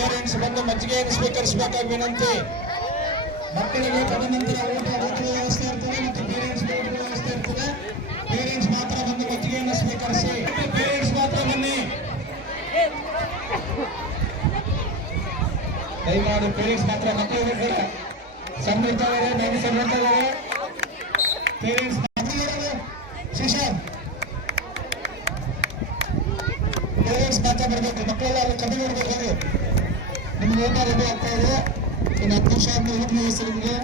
Parents ಬಂದು ಮಜ್ಜಿಗೆಯನ್ನು ಸ್ವೀಕರಿಸಬೇಕಾಗಿ ವಿನಂತಿ. ಮಕ್ಕಳಿಗೆ ತದನಂತರ ಊಟ ಊಟದ ವ್ಯವಸ್ಥೆ ಇರ್ತದೆ ಮತ್ತು ಪೇರೆಂಟ್ಸ್ ಊಟದ ವ್ಯವಸ್ಥೆ ಇರ್ತದೆ. ಪೇರೆಂಟ್ಸ್ ಮಾತ್ರ ಬಂದು ಮಜ್ಜಿಗೆಯನ್ನು ಸ್ವೀಕರಿಸಿ. ಪೇರೆಂಟ್ಸ್ ಮಾತ್ರ ಬನ್ನಿ. ದಯಮಾಡಿ ಪೇರೆಂಟ್ಸ್ ಮಾತ್ರ ಮಕ್ಕಳಿಗೆ ಬರ್ತಾರೆ ಸಮೃದ್ಧ ಪೇರೆಂಟ್ಸ್ ಶಿಶಾನ್ ಪೇರೆಂಟ್ಸ್ ಮಾತ್ರ ಬರಬೇಕು ಮಕ್ಕಳೆಲ್ಲ ಅಲ್ಲಿ ಕಮ್ಮಿ ನೋಡ್ಬೇಕಾದ್ರೆ ನಿಮ್ಗೆ ಊಟ ರೆಡಿ ಆಗ್ತಾ ಇದೆ ಇನ್ನು ಹತ್ತು ನಿಮಿಷ ಆದ್ಮೇಲೆ ಊಟ ವ್ಯವಸ್ಥೆ ನಿಮಗೆ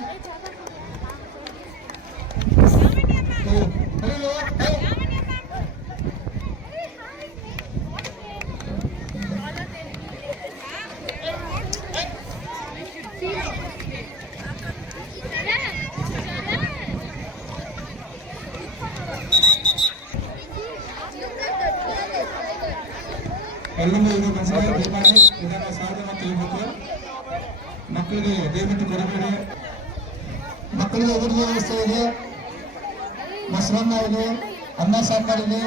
ಹ್ಮ್. Hello, hello. ಎಲ್ಲರೂ ಇದು ಮನಸ್ಸಿಗೆ ದಯಮಾಡಿ ಇದನ್ನ ಸಾಧನೆ ತಿಳಿಬೇಕು ಮಕ್ಕಳಿಗೆ ದಯವಿಟ್ಟು ಕೊಡಬೇಡಿ ಮಕ್ಕಳಿಗೆ ಊಟದ ವ್ಯವಸ್ಥೆ ಇದೆ. ಮೊಸರನ್ನ ಇದೆ, ಅನ್ನ ಸಾಂಬಾರ್ ಇದೆ.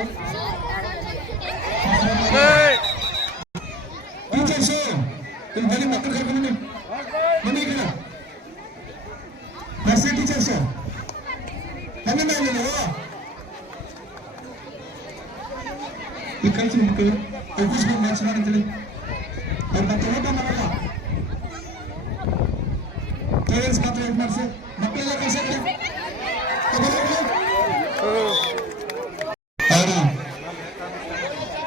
ಟೀಚರ್ಸು ಇಲ್ಲಿ ಬನ್ನಿ ಮಕ್ಕಳು ಕರ್ಕೊಂಡು ಬನ್ನಿ. ಬನ್ನಿ ಈಗ. ನರ್ಸರಿ ಟೀಚರ್ಸು ಬನ್ನಿ ಮೇಲೆ ನೀವು? ಈ ಕಳಿಸಿ ಮಕ್ಕಳು ಎಬ್ಬಿಸ್ಕೊಂಡು ಮ್ಯಾಚ್ ಅಂತೇಳಿ. ಅವ್ರು ಮತ್ತೆ ಊಟ ಮಾಡಲ್ಲ. ಪೇರೆಂಟ್ಸ್ ಮಾತ್ರ ವೇಟ್ ಮಾಡಿಸಿ. ಮಕ್ಕಳೆಲ್ಲ ಕಳ್ಸಿದ್ರೆ ಹೌದಾ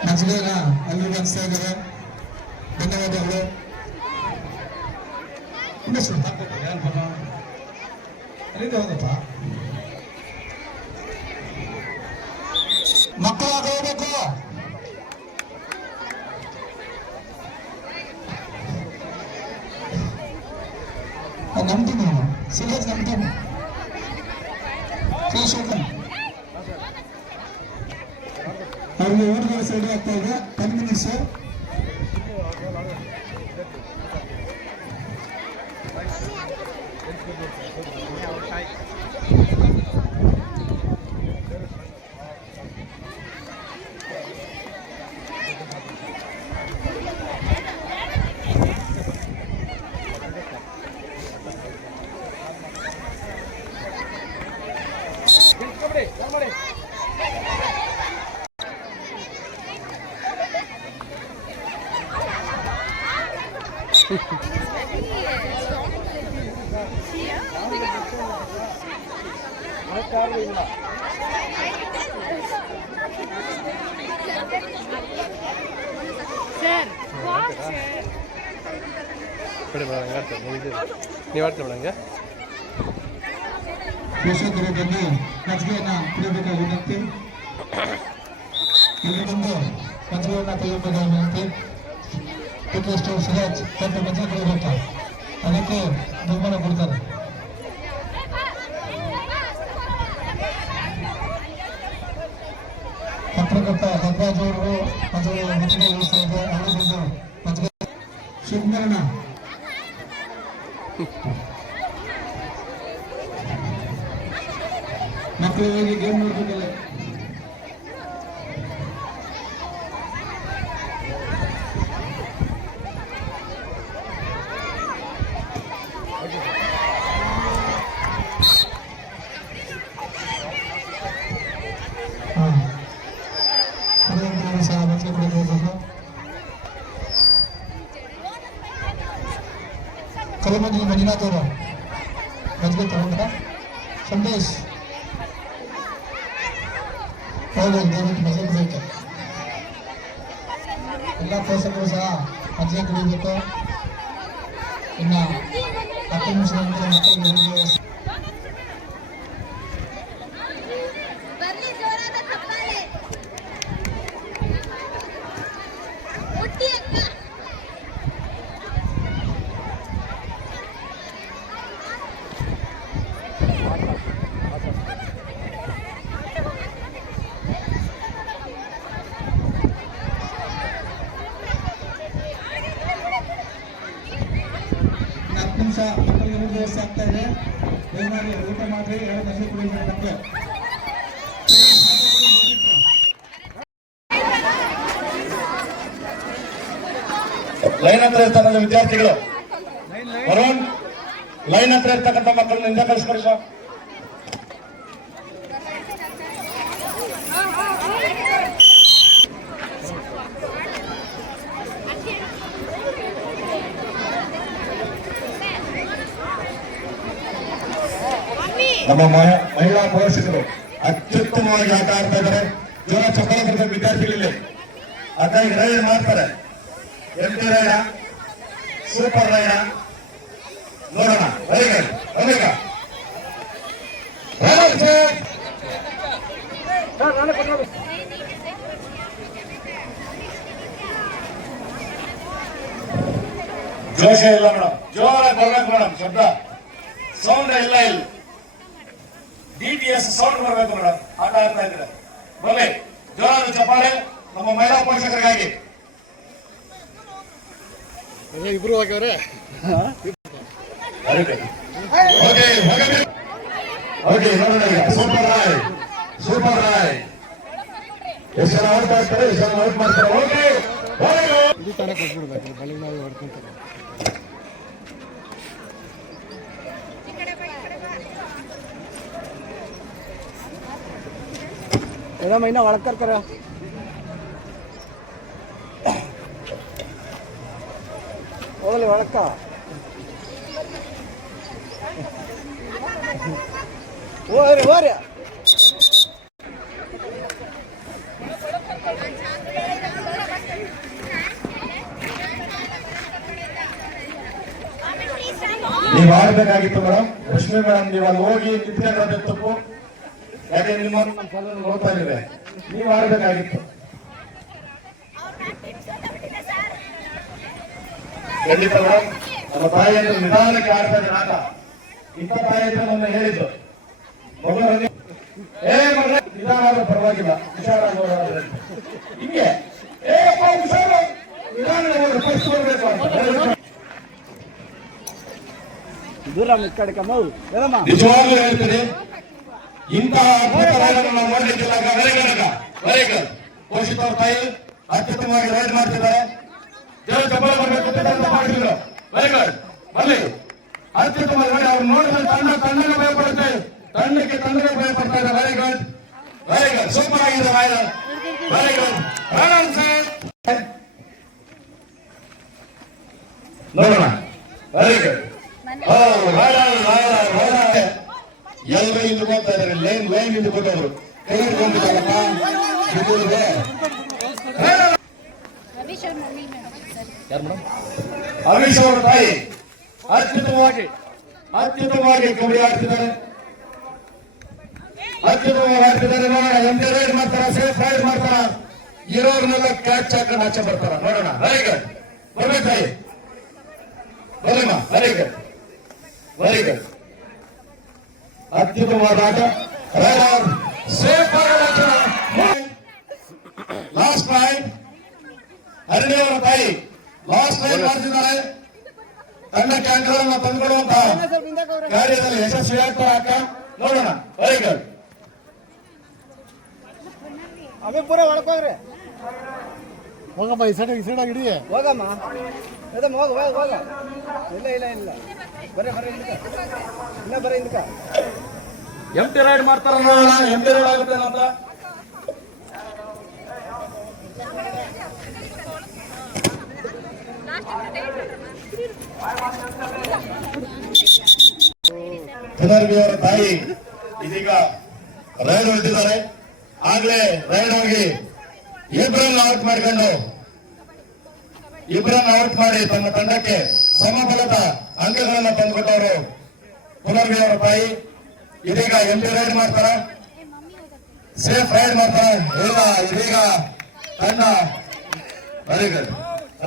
ಮಜ್ಜಿಗೆನ ಅಲ್ಲಿ ಹಂಚ್ತಾ ಇದ್ದಾರೆ ಶಿವಶಂಕರ್ ಅವ್ರಿಗೆ ಊಟದ ಸೈಡ್ ಆಗ್ತಾ ಇದೆ ಟೆನ್ ಮಿನಿಟ್ಸ್ ಬಿಡಿ ಮೇಡಮ್ ಹಂಗೆ ಆಡ್ತಾರೆ ನೀವು ಇದ್ದೀರಿ ಮಜ್ಗೆಯನ್ನ ತಿಳಿಯಬೇಕಾದ ವಿನಂತಿ. ಇಲ್ಲಿ ಬಂದು ಮಜ್ಗೆಯನ್ನ ತಿಳಿಯಬೇಕಾದ ವಿನಂತಿ. ಟಿಕೆಸ್ಟು ಸಿರಾಜ್ ತಮ್ಮ ಮಜ್ಗೆ ಕೊಡಬೇಕ ಅದಕ್ಕೆ ಬಹುಮಾನ ಕೊಡ್ತಾರೆ. ಪತ್ರಕರ್ತ ಗಂಗಾಜ್ ಅವರು ಮಜ್ಗೆ ವ್ಯವಸ್ಥೆ ಇದೆ. ಅವರು ಬಂದು ಮಜ್ಗೆ ಮಕ್ಕಳು ಹೋಗಿ ಗೇಮ್ ಮಜ್ಜಿಗೆ ಕುಡಿಯುತ್ತೆ ಎಲ್ಲ ಪೋಷಕರು ಸಹ ಮದುವೆ ಕುಡಿಬೇಕು. ಇನ್ನು ಹತ್ತು ನಿಮಿಷದ ನಂತರ ಮಕ್ಕಳಿಗೆ ಊರಿಗೆ ಬರ್ಲಿ ಜೋರಾದ ಚಪ್ಪಾಳೆ ಮುಟ್ಟಿ ಅಕ್ಕ ಇನ್ನು ಹತ್ತು ನಿಮಿಷ ವ್ಯವಸ್ಥೆ ಆಗ್ತಾ ಊಟ ಮಾಡಿ ಎರಡು ಮಕ್ಕಳು ಲೈನ್ ಹತ್ರ ಇರ್ತಕ್ಕಂಥ ವಿದ್ಯಾರ್ಥಿಗಳು. ಲೈನ್ ಹತ್ರ ಇರ್ತಕ್ಕಂಥ ಮಕ್ಕಳನ್ನ ಹಿಂದೆ ನಮ್ಮ ಮಹ- ಮಹಿಳಾ ಪೋಷಕರು ಅತ್ಯುತ್ತಮವಾಗಿ ಆಟ ಆಡ್ತಾ ಇದ್ದಾರೆ. ಜೋರ ಚಪ್ಪಲ ಬರ್ತಾರೆ ವಿದ್ಯಾರ್ಥಿಗಳಲ್ಲಿ ರೈಡ್ ಮಾಡ್ತಾರೆ. M T raid super raid ನೋಡೋಣ. ರೈಡ್ ಅಮೇಗ ಜೋಶ ಇಲ್ಲ ಮೇಡಮ್. ಜೋರ ಬರ್ಬೇಕು ಮೇಡಮ್ ಶಬ್ದ. ಸೌಂಡ್ ಇಲ್ಲ ಇಲ್ಲಿ. ಡಿ ಟಿ ಎಸ್ ಸೌಂಡ್ ಬರಬೇಕು ಮೇಡಮ್ ಆಟ ಆಡ್ತಾ ಇದ್ದೀರ. ಬರಲಿ ಜೋರಾದ ಚಪ್ಪಾಳೆ ನಮ್ಮ ಮಹಿಳಾ ಪೋಷಕರಿಗಾಗಿ. ಇಬ್ರು ಹೋಗ್ಯವ್ರೆ? ಓಕೆ ನೋಡೋಣ ಸೂಪರ್ ರಾಯ್ ಸೂಪರ್ ರಾಯ್ ಎಷ್ಟು ಜನ ಔಟ್ ಮಾಡ್ತಾರೆ ಎಷ್ಟು ಜನ ಔಟ್ ಮಾಡ್ತಾರೆ? ಓಕೆ ಇದು ತಾನೇ ಕೊಟ್ಬಿಡ್ಬೇಕು ಬೆಳಗ್ಗೆ ನಾವು ಹೊಡ್ಕೊಂತಾರೆ. ಮೇಡಮ್ ಇನ್ನ ಒಳಗೆ ಕರ್ಕರ. ಹೋಗಲಿ ಒಳಕ್ಕ. ಹೋಗ್ರಿ ಹೋಗ್ರಿ. ನೀವು ಆಡ್ಬೇಕಾಗಿತ್ತು ಮೇಡಮ್. ಮೇಡಮ್ ನೀವು ಅಲ್ಲಿ ಹೋಗಿ ತಪ್ಪು ಯಾಕೆ ನಿಮ್ಮ ನೋಡ್ತಾ ಇದ್ರೆ ನೀವು ಆಗಬೇಕಾಗಿತ್ತು ಖಂಡಿತ ನಮ್ಮ ತಾಯಿಯನ್ನು ನಿಧಾನಕ್ಕೆ ಆಡ್ತಾ ಇದ್ದಾರೆ. ಆಟ ಇಂಥ ತಾಯಿ ನನ್ನ ಹೇಳಿದ್ದು. ಏ ನಿಧಾನ ಪರವಾಗಿಲ್ಲ. ಹುಷಾರಾಗಿ ಹಿಂಗೆ. ಏ ಅಪ್ಪ ಹುಷಾರು. ನಿಧಾನ ಫಸ್ಟ್ ಬರ್ಬೇಕು ಅಂತ ದೂರ ನಿಜವಾಗ್ಲೂ ಹೇಳ್ತೀನಿ. ಇಂತಹ ಅದ್ಭುತವಾದನ್ನು ನಾವು ನೋಡ್ಲಿಕ್ಕಿಲ್ಲ ವೆರಿ ಗುಡ್ ವೆರಿ ಗುಡ್ ಪೋಷಿತ ಅವ್ರ ತಾಯಿ ಅತ್ಯುತ್ತಮವಾಗಿ ರೈಡ್ ಮಾಡ್ತಿದ್ದಾರೆ. ದೇವ್ರ ಚಪ್ಪಲ ಬರಬೇಕು ಮಾಡಿದ್ರು. ವೆರಿ ಗುಡ್ ಬರ್ಲಿ. ಅತ್ಯುತ್ತಮವಾಗಿ ನೋಡಿ ಅವ್ರು ನೋಡಿದ್ರೆ ತಣ್ಣ ತಣ್ಣಗೆ ಭಯಪಡುತ್ತೆ. ತಣ್ಣಕ್ಕೆ ತಣ್ಣಗೆ ಭಯಪಡ್ತಾ ಇದೆ very good very good super ಆಗಿದೆ ರಾಯ್ ವೆರಿ ಗುಡ್ ನೋಡೋಣ. Very good oh royal royal royal ಎಲ್ಲರೂ ಇಲ್ಲಿ ಹೋಗ್ತಾ ಇದ್ದಾರೆ ಲೈನ್ ಲೈನ್ ಕೈ ಹಿಡ್ಕೊಂಡಿದ್ದಾರಪ್ಪ ಬಿದ್ದವ್ರಿಗೆ. ಅಮಿಷ್ ಅವರ ತಾಯಿ. ಅತ್ಯುತ್ತಮವಾಗಿ ಅತ್ಯುತ್ತಮವಾಗಿ ಕಬಡ್ಡಿ ಆಡ್ತಿದ್ದಾರೆ. ಅತ್ಯುತ್ತಮವಾಗಿ ಆಡ್ತಿದ್ದಾರೆ. ನೋಡೋಣ ಎಂತ ರೈಡ್ ಮಾಡ್ತಾರ ಸೇಫ್ ರೈಡ್ ಮಾಡ್ತಾರ? ಇರೋರ್ನೆಲ್ಲ ಕ್ಯಾಚ್ ಹಾಕೊಂಡು ಆಚೆ ಬರ್ತಾರ? ನೋಡೋಣ. ವೆರಿ ಗುಡ್ ಬರ್ಬೇಕು ತಾಯಿ ಬರಮ್ಮ ವೆರಿ ಗುಡ್ ವೆರಿ ಗುಡ್ ಅತ್ಯುತ್ತಮವಾದ ಆಟ raider safe last raid Harini ಅವರ ತಾಯಿ ಲಾಸ್ಟ್ ರೈಡ್ ಮಾಡ್ತಿದ್ದಾರೆ ತಂಡಕ್ಕೆ ಅಂಕಗಳನ್ನು ತಂದುಕೊಡುವಂತಹ ಕಾರ್ಯದಲ್ಲಿ ಯಶಸ್ವಿ ಆಗ್ತಾರೆ ಅಕ್ಕ ನೋಡೋಣ ವೆರಿ ಗುಡ್ ಅವೇ ಪೂರ ಒಳಕೋಗ್ರಿ ಹೋಗಮ್ಮ ಈ ಸೈಡ್ ಈ ಸೈಡ್ ಹಿಡಿ. ಹೋಗಮ್ಮ. ಅದಮ್ಮ ಹೋಗ ಹೋಗ ಹೋಗ. ಇಲ್ಲ ಇಲ್ಲ ಇಲ್ಲ. ಬರ್ರಿ ಬರ್ರಿ ಹಿಂದಕ್ಕೆ ಇಲ್ಲ ಬರ್ರಿ ಹಿಂದಕ್ಕೆ ಎಂಟಿ ರೈಡ್ ಮಾಡ್ತಾರ ನೋಡೋಣ ಎಂಟಿ ರೈಡ್ ಆಗುತ್ತೆ ಅಂತ. ಅವರ ತಾಯಿ ಇದೀಗ ರೈಡ್ ಹೊಡೆದಿದ್ದಾರೆ ಆಗ್ಲೇ ರೈಡ್ ಹೋಗಿ ಏಪ್ರಿಲ್ ಔಟ್ ಮಾಡ್ಕೊಂಡು ಇಬ್ಬರನ್ನ ಔಟ್ ಮಾಡಿ ತಮ್ಮ ತಂಡಕ್ಕೆ ಸಮಬಲದ ಅಂಕಗಳನ್ನ ತಂದುಕೊಟ್ಟವರು ಪುನರ್ವಿ ಅವರ ತಾಯಿ. ಇದೀಗ ಎಂಟಿ ರೈಡ್ ಮಾಡ್ತಾರ? ಸೇಫ್ ರೈಡ್ ಮಾಡ್ತಾರ? ಇಲ್ಲ, ಇದೀಗ ತಂಡ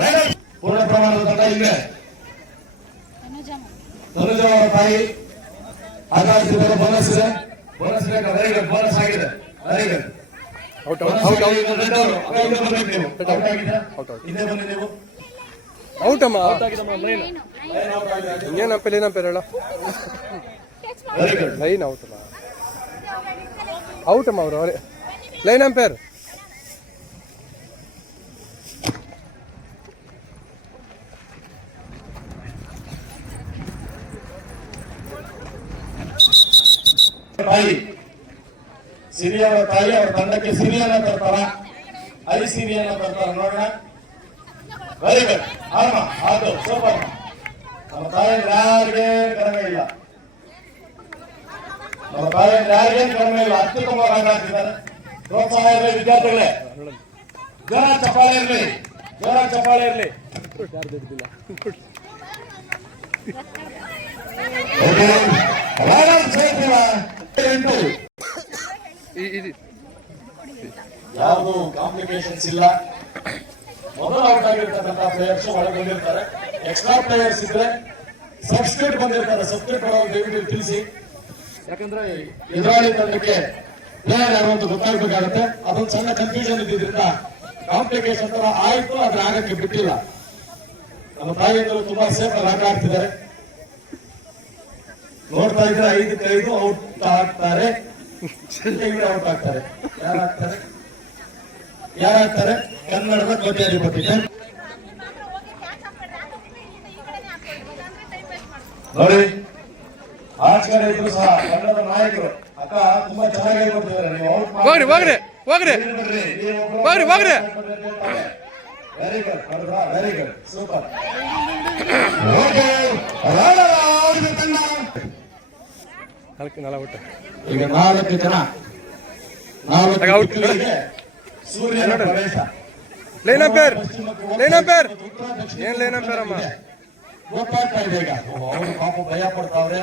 ವೆರಿ ಪೂರ್ಣ ಪ್ರಮಾಣದ ತಂಡ ಇದೆ ತನುಜ ಅವರ ತಾಯಿ. ಆಗಾಡ್ತಿದ್ದಾರೆ ಬೋನಸ್ ಇದೆ. ಬೋನಸ್ ಬೇಕಾ? ವೆರಿ ಗುಡ್ ಬೋನಸ್ ಆಗಿದೆ. ವೆರಿ ಗುಡ್ ಔಟ್ ಔಟ್ ಅಮ್ಮ. ಏನಪ್ಪ ಹೇಳ ವೆರಿ ಗುಡ್ ಲೈನ್ ಔಟ್ ಅಮ್ಮ. ಔಟ್ ಅಮ್ಮ ಅವರು ಅವರೇ. ಲೈನ್ ಅಂಪೇರ್ ತಾಯಿ ಸಿರಿಯವರ ತಾಯಿ ಅವ್ರ ತಂಡಕ್ಕೆ ಸಿರಿಯನ್ನ ತರ್ತಾರ? ಐ ಸಿರಿಯನ್ನ ತರ್ತಾರ ನೋಡೋಣ. ವೆರಿ ಗುಡ್ ಆರ್ಮ? ಅದು ಸೂಪರ್ ನಮ್ಮ ತಾಯಿ ಯಾರಿಗೆ ಕಡಿಮೆ ಇಲ್ಲ. ನಮ್ಮ ತಾಯಿ ಯಾರಿಗೆ ಕಡಿಮೆ ಇಲ್ಲ? ಅತ್ಯುತ್ತಮವಾಗಿ ಆಡ್ತಿದ್ದಾರೆ ಪ್ರೋತ್ಸಾಹ ಇರಲಿ ವಿದ್ಯಾರ್ಥಿಗಳೇ. ಜೋರ ಚಪ್ಪಾಳೆ ಇರಲಿ. ಜೋರ ಚಪ್ಪಾಳೆ ಇರಲಿ. ಎಂಟು. ಯಾವುದು ಕಾಂಪ್ಲಿಕೇಶನ್ಸ್ ಇಲ್ಲ. ಮೊದಲು ಔಟ್ ಆಗಿರ್ತಕ್ಕಂಥ ಪ್ಲೇಯರ್ಸ್ ಒಳಗೆ ಬಂದಿರ್ತಾರೆ ಎಕ್ಸ್ಟ್ರಾ ಪ್ಲೇಯರ್ಸ್ ಇದ್ರೆ ಸಬ್ಸ್ಟಿಟ್ಯೂಟ್ ಬಂದಿರ್ತಾರೆ. ಸಬ್ಸ್ಟಿಟ್ಯೂಟ್ ಒಳಗೆ ದಯವಿಟ್ಟು ತಿಳಿಸಿ. ಯಾಕಂದ್ರೆ ಎದುರಾಳಿ ತಂಡಕ್ಕೆ ಪ್ಲೇಯರ್ ಯಾರು ಅಂತ ಗೊತ್ತಾಗಬೇಕಾಗತ್ತೆ. ಅದೊಂದು ಸಣ್ಣ ಕನ್ಫ್ಯೂಷನ್ ಇದ್ದಿದ್ರಿಂದ ಕಾಂಪ್ಲಿಕೇಶನ್ ತರ ಆಯ್ತು ಅದ್ರ ಆಗಕ್ಕೆ ಬಿಟ್ಟಿಲ್ಲ. ನಮ್ಮ ತಾಯಿಯಂದರು ತುಂಬಾ ಸೇಫ್ ಆಗಿ ಆಟ ಆಡ್ತಿದ್ದಾರೆ. ನೋಡ್ತಾ ಇದ್ರೆ ಐದಕ್ಕೆ ಐದು ಔಟ್ ಆಗ್ತಾರೆ. ಔಟ್ ಆಗ್ತಾರೆ ಯಾರಾಗ್ತಾರೆ? ಯಾರಾಗ್ತಾರೆ? ಕನ್ನಡದ ಕೋಟ್ಯಾಧಿಪತಿ. ನೋಡಿ ಆಚಕಡೆ ಇದ್ರು ಸಹ ಕನ್ನಡದ ನಾಯಕರು. ಅಕ್ಕ ತುಂಬಾ ಚೆನ್ನಾಗಿ ಹೇಳ್ಕೊಡ್ತಿದ್ದಾರೆ ನೀವು ಔಟ್ ಹೋಗ್ರಿ ಹೋಗ್ರಿ ಹೋಗ್ರಿ. ಹೋಗ್ರಿ, ಹೋಗ್ರಿ. Very good very good super ನಾಲ್ಕು ನಾಲ್ಕು ಔಟ್ ಈಗ ನಾಲ್ಕು ಜನ ನಾಲ್ಕು ಸೂರ್ಯನ ಪ್ರವೇಶ. ಲೈನ್ ಅಂಪೇರ್ ಲೈನ್ ಅಂಪೇರ್ ಏನ್ ಲೈನ್ ಅಂಪೇರ್ ಅಮ್ಮ? ಗೊತ್ತಾಗ್ತಾ ಇದೆ ಈಗ. ಅವರು ಪಾಪ ಭಯ ಪಡ್ತಾವ್ರೆ.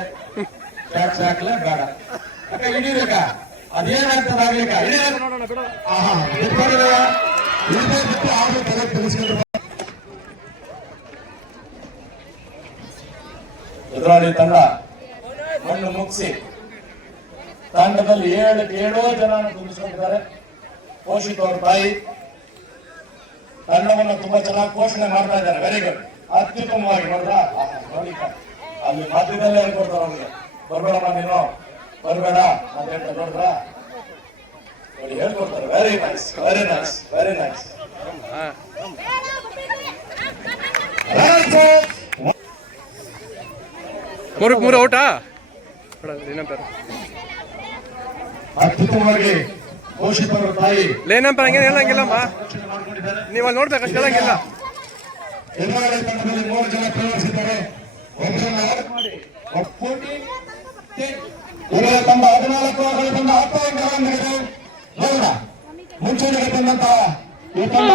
ಕ್ಯಾಚ್ ಹಾಕ್ಲೇ ಬೇಡ. ಅಕ್ಕ ಹಿಡೀರಕ್ಕ ಅದೇನಾಗ್ತದ ಆಗ್ಲಿಕ್ಕ ಆಹಾ ಬಿಟ್ಕೊಂಡಿದೆ ಇಲ್ಲದೆ ಬಿಟ್ಟು ಆದ್ರೂ ತಲೆ ತಿಳಿಸ್ಕೊಂಡು ಎದುರಾಳಿ ತಂಡ ಮಣ್ಣು ಮುಗಿಸಿ ತಂಡದಲ್ಲಿ ಏಳು ಏಳೋ ಜನ ತುಂಬಿಸ್ಕೊಂಡಿದ್ದಾರೆ ಪೋಷಿತ್ ಅವ್ರ ತಾಯಿ. ತಂಡವನ್ನು ತುಂಬಾ ಚೆನ್ನಾಗಿ ಪೋಷಣೆ ಮಾಡ್ತಾ ಇದ್ದಾರೆ. ವೆರಿ ಗುಡ್ ಅತ್ಯುತ್ತಮವಾಗಿ ನೋಡ್ರ ನೋಡಿ ಅಲ್ಲಿ ಮಧ್ಯದಲ್ಲೇ ಹೇಳ್ಕೊಡ್ತಾರ ಅವ್ರಿಗೆ. ಬರ್ಬೇಡಮ್ಮ ನೀನು. ಬರ್ಬೇಡ. ಅಂತ ಹೇಳ್ತಾರೆ ನೋಡ್ರಾ ನೋಡಿ ಹೇಳ್ಕೊಡ್ತಾರೆ. Very nice very nice very nice ಮೂರು ಮೂರು ಔಟಾ? ಪೋಷಿತ್ ಅವರ ತಾಯಿ ಹಂಗೇನು ಹೇಳಂಗಿಲ್ಲಮ್ಮ. ನೀವು ಅಲ್ಲಿ ನೋಡ್ಬೇಕಷ್ಟು ಹೇಳಂಗಿಲ್ಲ. ಎದುರಾಳಿ ತಂಡದಲ್ಲಿ ಮೂರು ಜನ ಇವರ ತಂಡ ಹದಿನಾಲ್ಕು ಅವರ ತಂಡ ನೋಡೋಣ ಮುಂಚೂಣಿಗೆ ತಂದಂತಹ ಈ ತಂಡ.